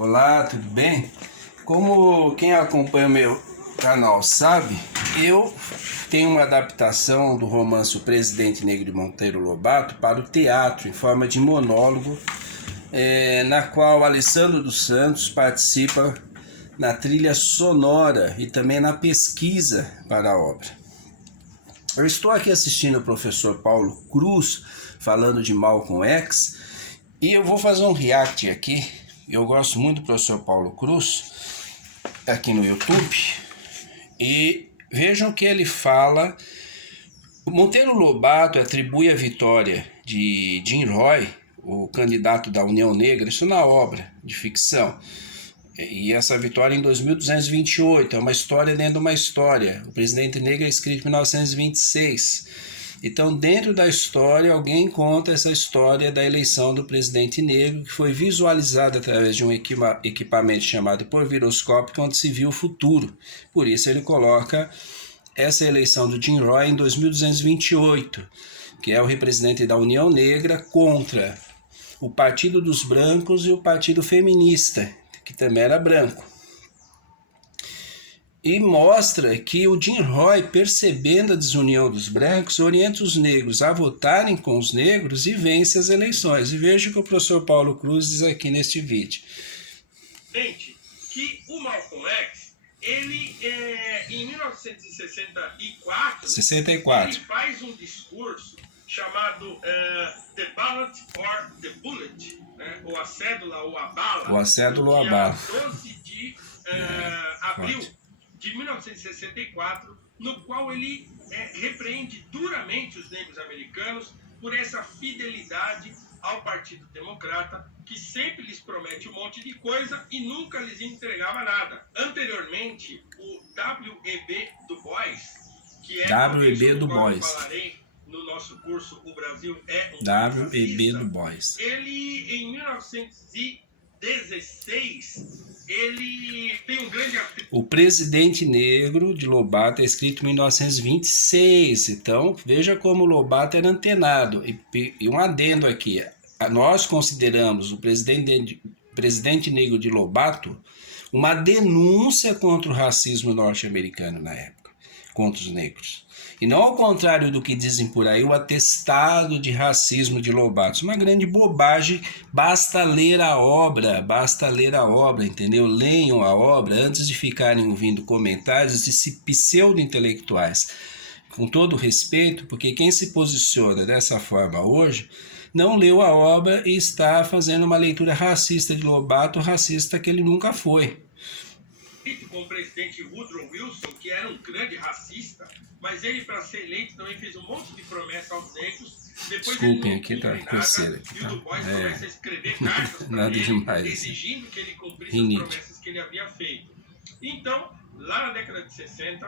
Olá, tudo bem? Como quem acompanha o meu canal sabe, eu tenho uma adaptação do romance O Presidente Negro de Monteiro Lobato para o teatro em forma de monólogo, na qual Alessandro dos Santos participa na trilha sonora e também na pesquisa para a obra. Eu estou aqui assistindo o professor Paulo Cruz falando de Malcolm X e eu vou fazer um react aqui. Eu gosto muito do professor Paulo Cruz aqui no YouTube e vejam que ele fala. O Monteiro Lobato atribui a vitória de Jim Roy, o candidato da União Negra, isso na obra de ficção. E essa vitória em 2228, é uma história dentro de uma história. O Presidente Negro é escrito em 1926. Então, dentro da história, alguém conta essa história da eleição do Presidente Negro, que foi visualizada através de um equipamento chamado porviroscópio, onde se viu o futuro. Por isso ele coloca essa eleição do Jim Roy em 2228, que é o representante da União Negra contra o Partido dos Brancos e o Partido Feminista, que também era branco. E mostra que o Jim Roy, percebendo a desunião dos brancos, orienta os negros a votarem com os negros e vence as eleições. E veja o que o professor Paulo Cruz diz aqui neste vídeo. Gente, que o Malcolm X, ele em 1964, ele faz um discurso chamado The Ballot or the Bullet, né? Ou a cédula ou a bala. Ou a cédula ou a bala. 12 de abril de 1964, no qual ele repreende duramente os negros americanos por essa fidelidade ao Partido Democrata, que sempre lhes promete um monte de coisa e nunca lhes entregava nada. Anteriormente, o W.E.B. Du Bois, que é W.E.B. Du Bois, eu falarei no nosso curso O Brasil é um W.E.B. Du Bois. Ele, em 1916, ele tem um grande... O Presidente Negro de Lobato é escrito em 1926, então veja como Lobato era antenado. E um adendo aqui, nós consideramos o Presidente Negro de Lobato uma denúncia contra o racismo norte-americano na época, contra os negros. E não ao contrário do que dizem por aí, o atestado de racismo de Lobato. Isso é uma grande bobagem, basta ler a obra, entendeu? Leiam a obra antes de ficarem ouvindo comentários de pseudo-intelectuais. Com todo respeito, porque quem se posiciona dessa forma hoje não leu a obra e está fazendo uma leitura racista de Lobato, racista que ele nunca foi. Com o presidente Woodrow Wilson, que era um grande racista, mas ele, para ser eleito, também fez um monte de promessas aos negros. Depois desculpem, aqui tá coceira. E o Du Bois começa a escrever cartas para ele, demais, exigindo que ele cumprisse as promessas que ele havia feito. Então, lá na década de 60,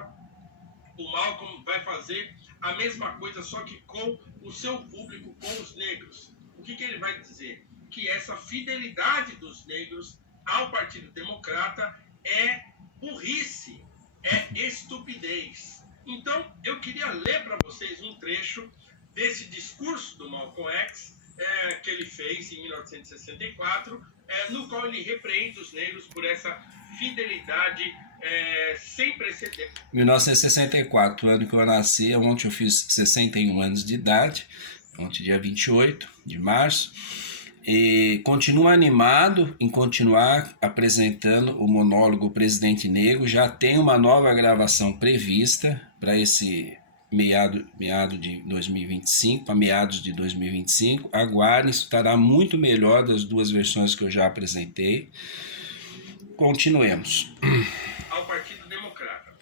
o Malcolm vai fazer a mesma coisa, só que com o seu público, com os negros. O que ele vai dizer? Que essa fidelidade dos negros ao Partido Democrata é burrice, é estupidez. Então, eu queria ler para vocês um trecho desse discurso do Malcolm X, que ele fez em 1964, no qual ele repreende os negros por essa fidelidade sem precedentes. 1964, o ano que eu nasci, ontem eu fiz 61 anos de idade, ontem dia 28 de março, e continuo animado em continuar apresentando o monólogo Presidente Negro. Já tem uma nova gravação prevista para esse meado de 2025, para meados de 2025. Aguardem, isso estará muito melhor das duas versões que eu já apresentei. Continuemos. Ao Partido Democrata.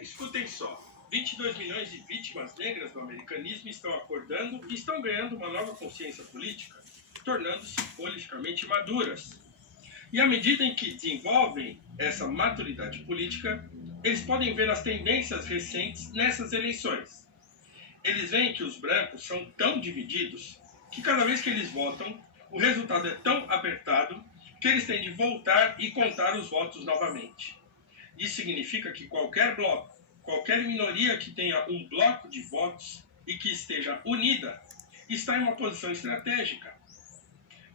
Escutem só. 22 milhões de vítimas negras do americanismo estão acordando e estão ganhando uma nova consciência política, tornando-se politicamente maduras. E à medida em que desenvolvem essa maturidade política, eles podem ver as tendências recentes nessas eleições. Eles veem que os brancos são tão divididos que cada vez que eles votam, o resultado é tão apertado que eles têm de voltar e contar os votos novamente. Isso significa que qualquer bloco, qualquer minoria que tenha um bloco de votos e que esteja unida, está em uma posição estratégica.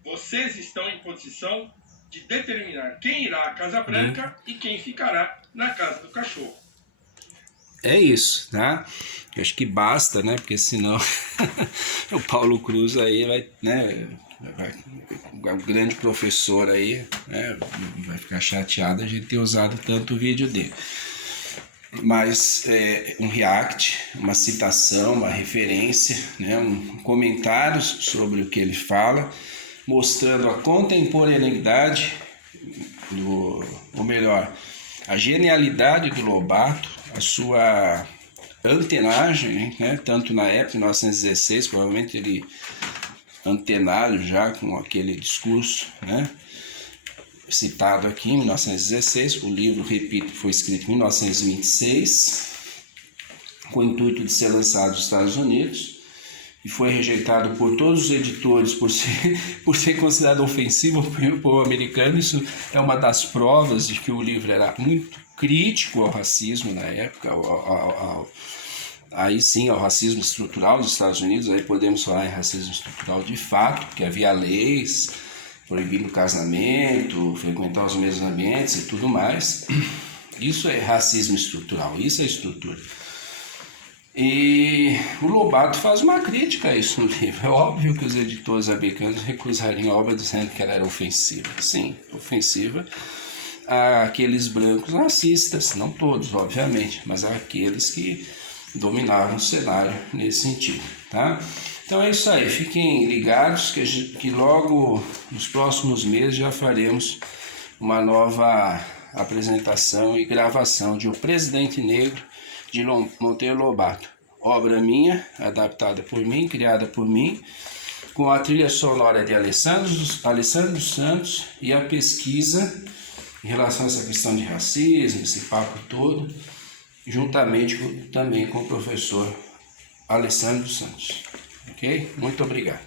Vocês estão em posição de determinar quem irá à Casa Branca e quem ficará na casa do cachorro. É isso, tá? Eu acho que basta, né? Porque senão o Paulo Cruz aí vai, né? O grande professor aí, né? Vai ficar chateado a gente ter usado tanto o vídeo dele. Mas um react, uma citação, uma referência, né? Um comentário sobre o que ele fala, mostrando a contemporaneidade ou melhor, a genialidade do Lobato, a sua antenagem, né? Tanto na época, em 1916, provavelmente ele antenado já com aquele discurso, né? Citado aqui em 1916, o livro, repito, foi escrito em 1926, com o intuito de ser lançado nos Estados Unidos, e foi rejeitado por todos os editores por ser considerado ofensivo para o povo americano. Isso é uma das provas de que o livro era muito crítico ao racismo na época, aí sim ao racismo estrutural dos Estados Unidos. Aí podemos falar em racismo estrutural de fato, porque havia leis proibindo o casamento, frequentar os mesmos ambientes e tudo mais. Isso é racismo estrutural, isso é estrutura. E o Lobato faz uma crítica a isso no livro. É óbvio que os editores americanos recusariam a obra dizendo que ela era ofensiva. Sim, ofensiva àqueles brancos racistas, não todos, obviamente, mas àqueles que dominavam o cenário nesse sentido, tá? Então é isso aí, fiquem ligados que logo nos próximos meses já faremos uma nova apresentação e gravação de O Presidente Negro, de Monteiro Lobato, obra minha, adaptada por mim, criada por mim, com a trilha sonora de Alessandro Santos e a pesquisa em relação a essa questão de racismo, esse papo todo, juntamente também com o professor Alessandro Santos. Ok? Muito obrigado.